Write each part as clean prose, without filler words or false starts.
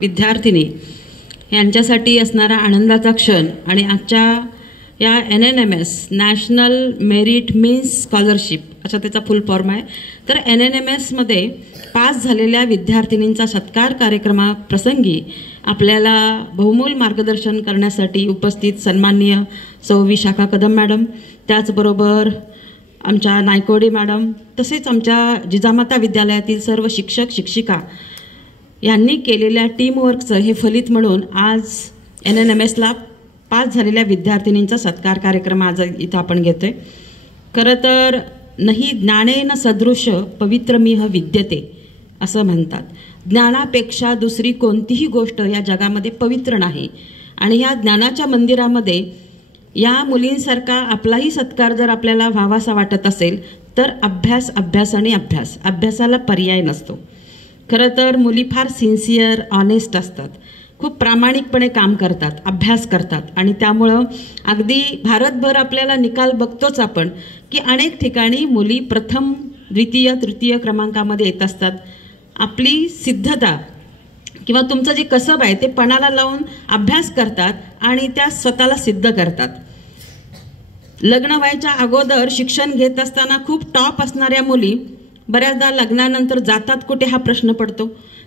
विद्यार्थिनी यांच्यासाठी असणारा आनंदाचा क्षण आणि आजच्या या NNMS national merit means scholarship असा त्याचा फुल फॉर्म आहे। तर NNMS मध्ये पास झालेल्या विद्यार्थिनींचा सत्कार कार्यक्रमाप्रसंगी आपल्याला बहुमूल्य मार्गदर्शन करण्यासाठी उपस्थित सन्माननीय सौ विशाखा कदम मॅडम, त्याचबरोबर आमच्या नायकोडे मॅडम, तसेच आमच्या जिजामाता विद्यालयातील सर्व शिक्षक शिक्षिका यांनी केलेल्या टीमवर्कचं हे फलित म्हणून आज NNMSला पास झालेल्या विद्यार्थिनींचा सत्कार कार्यक्रम आज इथं आपण घेतोय। खरं तर नाही ज्ञानेन सदृश पवित्रमिह विद्यते असं म्हणतात। ज्ञानापेक्षा दुसरी कोणतीही गोष्ट या जगामध्ये पवित्र नाही आणि ह्या ज्ञानाच्या मंदिरामध्ये या मुलींसारखा आपलाही सत्कार जर आपल्याला व्हावासा वाटत असेल तर अभ्यास अभ्यास आणि अभ्यास, अभ्यासाला पर्याय नसतो। खरं तर मुली फार सिन्सियर ऑनेस्ट असतात, खूप प्रामाणिकपणे काम करतात, अभ्यास करतात आणि त्यामुळं अगदी भारतभर आपल्याला निकाल बघतोच आपण की अनेक ठिकाणी मुली प्रथम द्वितीय तृतीय क्रमांकामध्ये येत असतात। आपली सिद्धता किंवा तुमचं जे कसब आहे ते पणाला लावून अभ्यास करतात आणि त्या स्वतःला सिद्ध करतात। लग्न व्हायच्या अगोदर शिक्षण घेत असताना खूप टॉप असणाऱ्या मुली बऱ्याचदा लग्नानंतर जातात कुठे हा प्रश्न पडतो,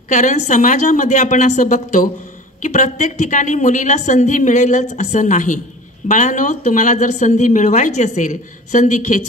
कारण समाजामध्ये आपण असं बघतो की प्रत्येक ठिकाणी मुलीला संधी मिळेलच असं नाही। बाळांनो, तुम्हाला जर संधी मिळवायची असेल, संधी